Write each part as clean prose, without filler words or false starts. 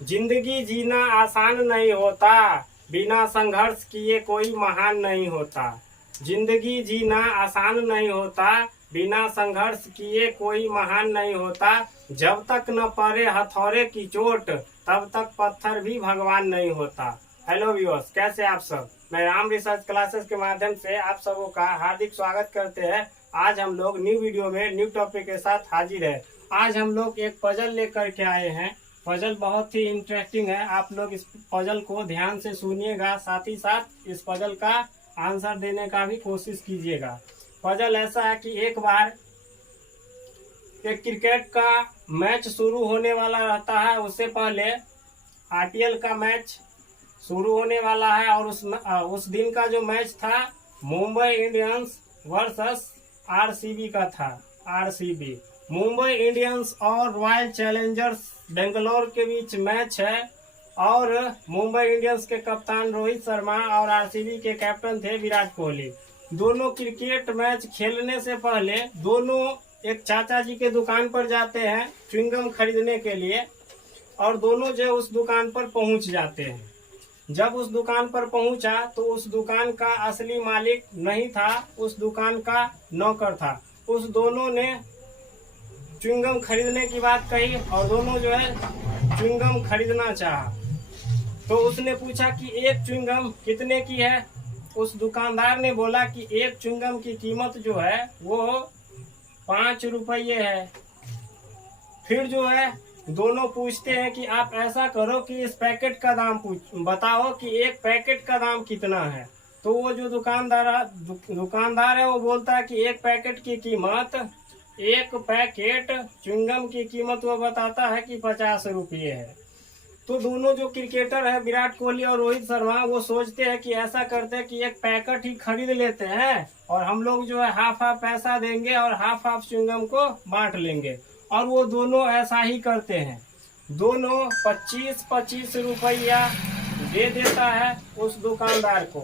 जिंदगी जीना आसान नहीं होता, बिना संघर्ष किए कोई महान नहीं होता। जिंदगी जीना आसान नहीं होता, बिना संघर्ष किए कोई महान नहीं होता। जब तक न पड़े हथौड़े की चोट, तब तक पत्थर भी भगवान नहीं होता। हेलो व्यूअर्स, कैसे आप सब? मैं राम रिसर्च क्लासेस के माध्यम से आप सबों का हार्दिक स्वागत करते हैं। आज हम लोग न्यू वीडियो में न्यू टॉपिक के साथ हाजिर है। आज हम लोग एक पजल लेकर के आए हैं। पजल बहुत ही इंटरेस्टिंग है। आप लोग इस पजल को ध्यान से सुनिएगा, साथ ही साथ इस पजल का आंसर देने का भी कोशिश कीजिएगा। पजल ऐसा है कि एक बार एक क्रिकेट का मैच शुरू होने वाला रहता है। उससे पहले आईपीएल का मैच शुरू होने वाला है और उस दिन का जो मैच था मुंबई इंडियंस वर्सेस आरसीबी का था। आरसीबी मुंबई इंडियंस और रॉयल चैलेंजर्स बेंगलोर के बीच मैच है। और मुंबई इंडियंस के कप्तान रोहित शर्मा और आरसीबी के कैप्टन थे विराट कोहली। दोनों क्रिकेट मैच खेलने से पहले दोनों एक चाचा जी के दुकान पर जाते हैं च्युइंगम खरीदने के लिए, और दोनों जो उस दुकान पर पहुंच जाते हैं। जब उस दुकान पर पहुंचा तो उस दुकान का असली मालिक नहीं था, उस दुकान का नौकर था। उस दोनों ने च्युइंगम खरीदने की बात कही और दोनों जो है च्युइंगम खरीदना चाहा। तो उसने पूछा कि एक च्युइंगम कितने की है। उस दुकानदार ने बोला कि एक च्युइंगम की कीमत जो है वो 5 रुपये है। फिर जो है दोनों पूछते हैं कि आप ऐसा करो कि इस पैकेट का दाम बताओ कि एक पैकेट का दाम कितना है। तो वो जो दुकानदार है वो बोलता है कि एक पैकेट की कीमत, एक पैकेट च्युइंगम की कीमत वो बताता है कि 50 रुपये है। तो दोनों जो क्रिकेटर है विराट कोहली और रोहित शर्मा, वो सोचते हैं कि ऐसा करते हैं कि एक पैकेट ही खरीद लेते हैं और हम लोग जो है हाफ हाफ पैसा देंगे और हाफ हाफ च्युइंगम को बांट लेंगे। और वो दोनों ऐसा ही करते हैं। दोनों 25-25 रुपया दे देता है उस दुकानदार को।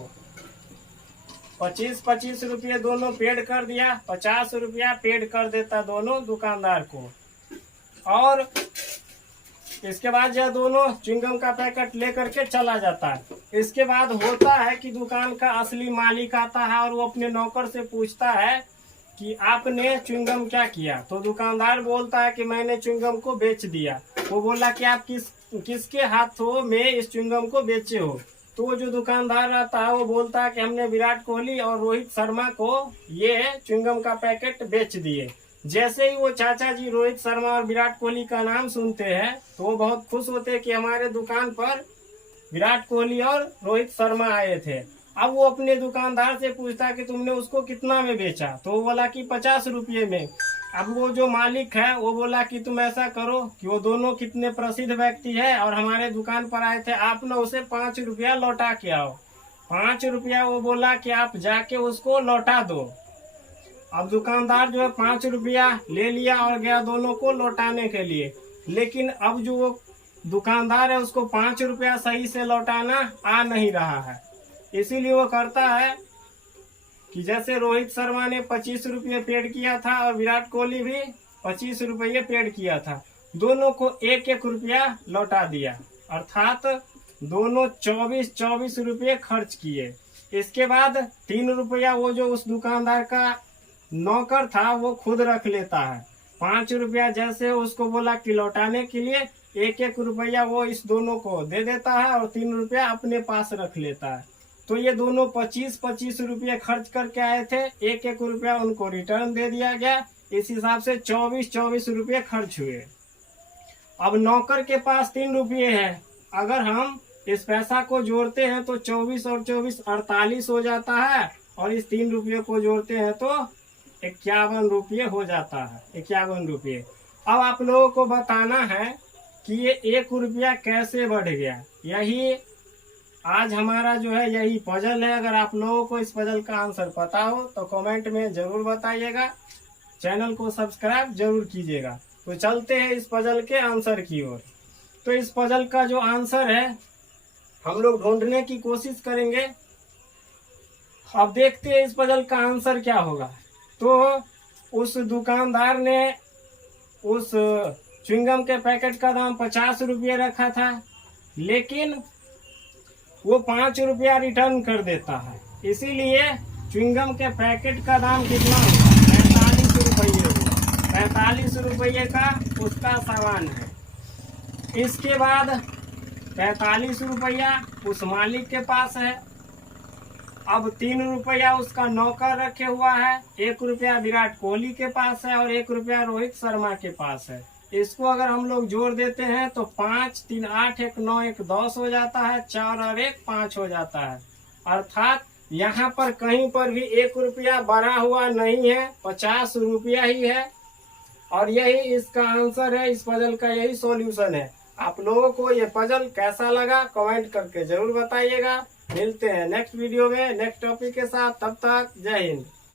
25-25 रुपये दोनों पेड कर दिया, 50 रुपया पेड कर देता दोनों दुकानदार को। और इसके बाद जो दोनों च्युइंगम का पैकेट लेकर के चला जाता है। इसके बाद होता है कि दुकान का असली मालिक आता है और वो अपने नौकर से पूछता है कि आपने च्युइंगम क्या किया। तो दुकानदार बोलता है कि मैंने च्युइंगम को बेच दिया। वो बोला कि आप किसके हाथों में इस च्युइंगम को बेचे हो। तो जो दुकानदार रहता है वो बोलता है कि हमने विराट कोहली और रोहित शर्मा को ये च्युइंगम का पैकेट बेच दिए। जैसे ही वो चाचा जी रोहित शर्मा और विराट कोहली का नाम सुनते हैं तो वो बहुत खुश होते हैं कि हमारे दुकान पर विराट कोहली और रोहित शर्मा आए थे। अब वो अपने दुकानदार से पूछता है कि तुमने उसको कितना में बेचा। तो वो बोला कि 50 रुपये में। अब वो जो मालिक है वो बोला कि तुम ऐसा करो कि वो दोनों कितने प्रसिद्ध व्यक्ति है और हमारे दुकान पर आए थे, आप ना उसे 5 रुपया लौटा के आओ। 5 रुपया वो बोला कि आप जाके उसको लौटा दो। अब दुकानदार जो है 5 रुपया ले लिया और गया दोनों को लौटाने के लिए। लेकिन अब जो वो दुकानदार है उसको 5 रुपया सही से लौटाना आ नहीं रहा है। इसीलिए वो करता है कि जैसे रोहित शर्मा ने 25 रुपये पेड किया था और विराट कोहली भी 25 रुपये पेड किया था, दोनों को 1-1 रुपया लौटा दिया। अर्थात दोनों 24-24 रुपये खर्च किए। इसके बाद 3 रुपया वो जो उस दुकानदार का नौकर था वो खुद रख लेता है। 5 रुपया जैसे उसको बोला कि लौटाने के लिए, 1-1 रुपया वो इस दोनों को दे देता है और 3 रुपया अपने पास रख लेता है। तो ये दोनों 25-25 रुपये खर्च करके आए थे, 1-1 रुपया उनको रिटर्न दे दिया गया। इस हिसाब से 24-24 रुपये खर्च हुए। अब नौकर के पास 3 रुपये है। अगर हम इस पैसा को जोड़ते हैं तो 24 और 24 48 हो जाता है, और इस 3 रुपये को जोड़ते हैं तो 51 रुपये हो जाता है। 51 रुपये। अब आप लोगों को बताना है कि ये 1 रुपया कैसे बढ़ गया। यही आज हमारा जो है यही पजल है। अगर आप लोगों को इस पजल का आंसर पता हो तो कमेंट में जरूर बताइएगा। चैनल को सब्सक्राइब जरूर कीजिएगा। तो चलते हैं इस पजल के आंसर की ओर। तो इस पजल का जो आंसर है हम लोग ढूंढने की कोशिश करेंगे। अब देखते हैं इस पजल का आंसर क्या होगा। तो उस दुकानदार ने उस च्युइंगम के पैकेट का दाम 50 रुपये रखा था, लेकिन वो 5 रुपया रिटर्न कर देता है। इसीलिए च्युइंगम के पैकेट का दाम कितना हुआ? 45 रुपये हुआ। 45 रुपये का उसका सामान है। इसके बाद 45 रुपया उस मालिक के पास है। अब 3 रुपया उसका नौकर रखे हुआ है, 1 रुपया विराट कोहली के पास है और 1 रुपया रोहित शर्मा के पास है। इसको अगर हम लोग जोड़ देते हैं तो 5, 3, 8, 1, 9, 1, 10 हो जाता है, 4 और 1, 5 हो जाता है। अर्थात यहाँ पर कहीं पर भी 1 रुपया बढ़ा हुआ नहीं है, 50 रुपया ही है। और यही इसका आंसर है, इस पजल का यही सॉल्यूशन है। आप लोगों को ये पजल कैसा लगा कमेंट करके जरूर बताइएगा। मिलते हैं नेक्स्ट वीडियो में नेक्स्ट टॉपिक के साथ, तब तक जय हिंद।